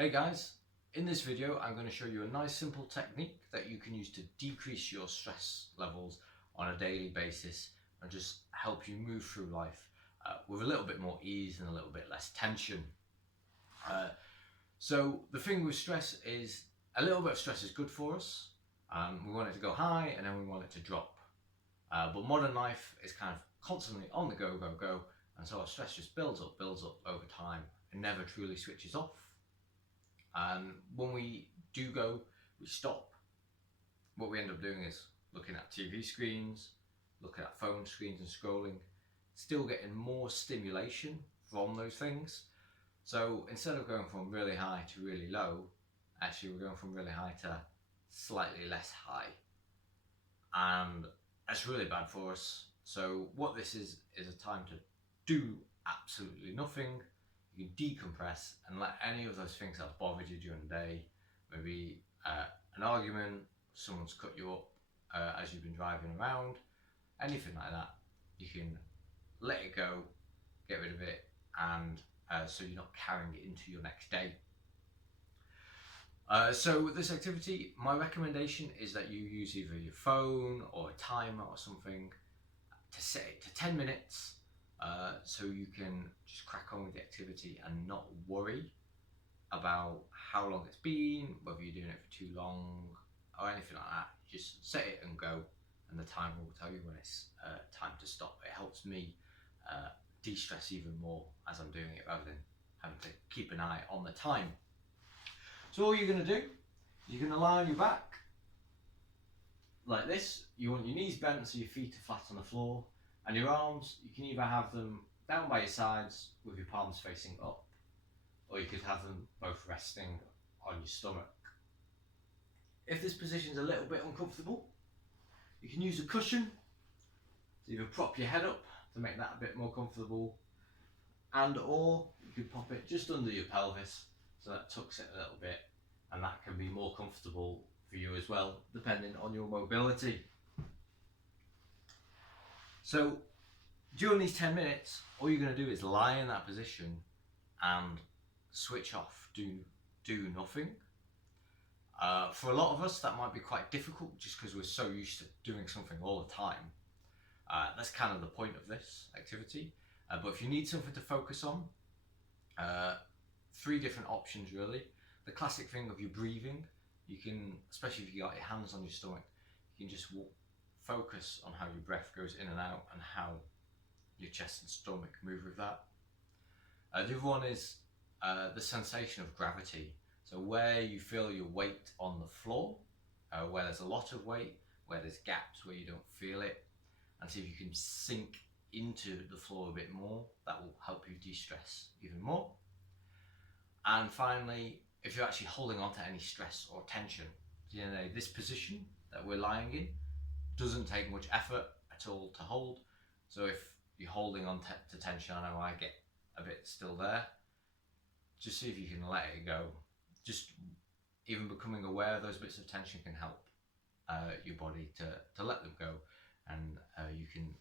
Hey guys, in this video I'm going to show you a nice simple technique that you can use to decrease your stress levels on a daily basis and just help you move through life with a little bit more ease and a little bit less tension. So the thing with stress is a little bit of stress is good for us. We want it to go high and then we want it to drop. But modern life is kind of constantly on the go, and so our stress just builds up over time and never truly switches off. And when we do go, we stop. What we end up doing is looking at TV screens, looking at phone screens and scrolling, still getting more stimulation from those things. So instead of going from really high to really low, actually we're going from really high to slightly less high. And that's really bad for us. So what this is a time to do absolutely nothing. You can decompress and let any of those things that have bothered you during the day, maybe an argument, someone's cut you up as you've been driving around, anything like that, you can let it go, get rid of it, and so you're not carrying it into your next day. So with this activity, my recommendation is that you use either your phone or a timer or something to set it to 10 minutes. So you can just crack on with the activity and not worry about how long it's been, whether you're doing it for too long or anything like that. Just set it and go, and the timer will tell you when it's time to stop. It helps me de-stress even more as I'm doing it, rather than having to keep an eye on the time. So all you're going to do, you're going to lie on your back like this. You want your knees bent so your feet are flat on the floor. And your arms, you can either have them down by your sides with your palms facing up, or you could have them both resting on your stomach. If this position's a little bit uncomfortable, you can use a cushion to either prop your head up to make that a bit more comfortable, and or you could pop it just under your pelvis so that tucks it a little bit, and that can be more comfortable for you as well, depending on your mobility. So during these 10 minutes, all you're going to do is lie in that position and switch off, do nothing. For a lot of us, that might be quite difficult just because we're so used to doing something all the time. That's kind of the point of this activity. But if you need something to focus on, 3 different options really. The classic thing of your breathing, you can, especially if you got your hands on your stomach, you can just focus on how your breath goes in and out and how your chest and stomach move with that. The other one is the sensation of gravity. So where you feel your weight on the floor, where there's a lot of weight, where there's gaps where you don't feel it, and see if you can sink into the floor a bit more. That will help you de-stress even more. And finally, if you're actually holding on to any stress or tension, you know, this position that we're lying in doesn't take much effort at all to hold. So if you're holding on to tension, I know I get a bit still there, just see if you can let it go. Just even becoming aware of those bits of tension can help your body to let them go, and you can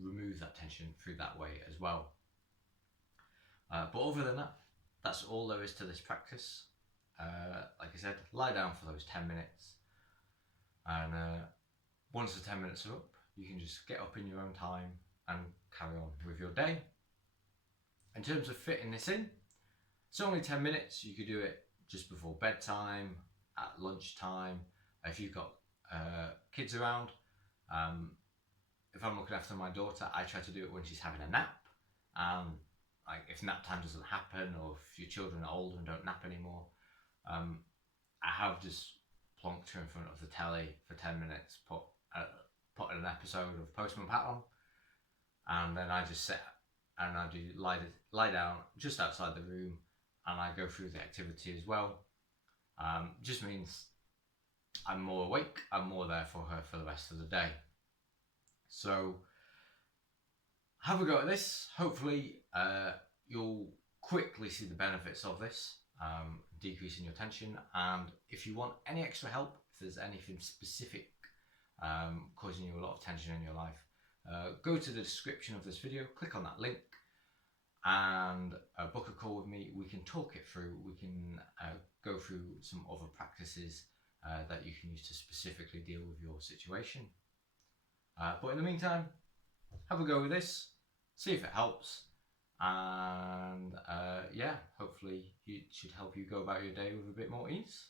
remove that tension through that way as well. But other than that, that's all there is to this practice. Like I said, lie down for those 10 minutes, and once the 10 minutes are up, you can just get up in your own time and carry on with your day. In terms of fitting this in, it's only 10 minutes. You could do it just before bedtime, at lunchtime, if you've got kids around. If I'm looking after my daughter, I try to do it when she's having a nap. Like if nap time doesn't happen, or if your children are older and don't nap anymore, I have just plonked her in front of the telly for 10 minutes, put in an episode of Postman Pat on, and then I just sit and I do lie down just outside the room, and I go through the activity as well. Just means I'm more awake, I'm more there for her for the rest of the day. So have a go at this. Hopefully you'll quickly see the benefits of this, decreasing your tension. And if you want any extra help, if there's anything specific causing you a lot of tension in your life, go to the description of this video, click on that link, and book a call with me. We can talk it through. We can go through some other practices that you can use to specifically deal with your situation. But in the meantime, have a go with this, see if it helps, and yeah, hopefully it should help you go about your day with a bit more ease.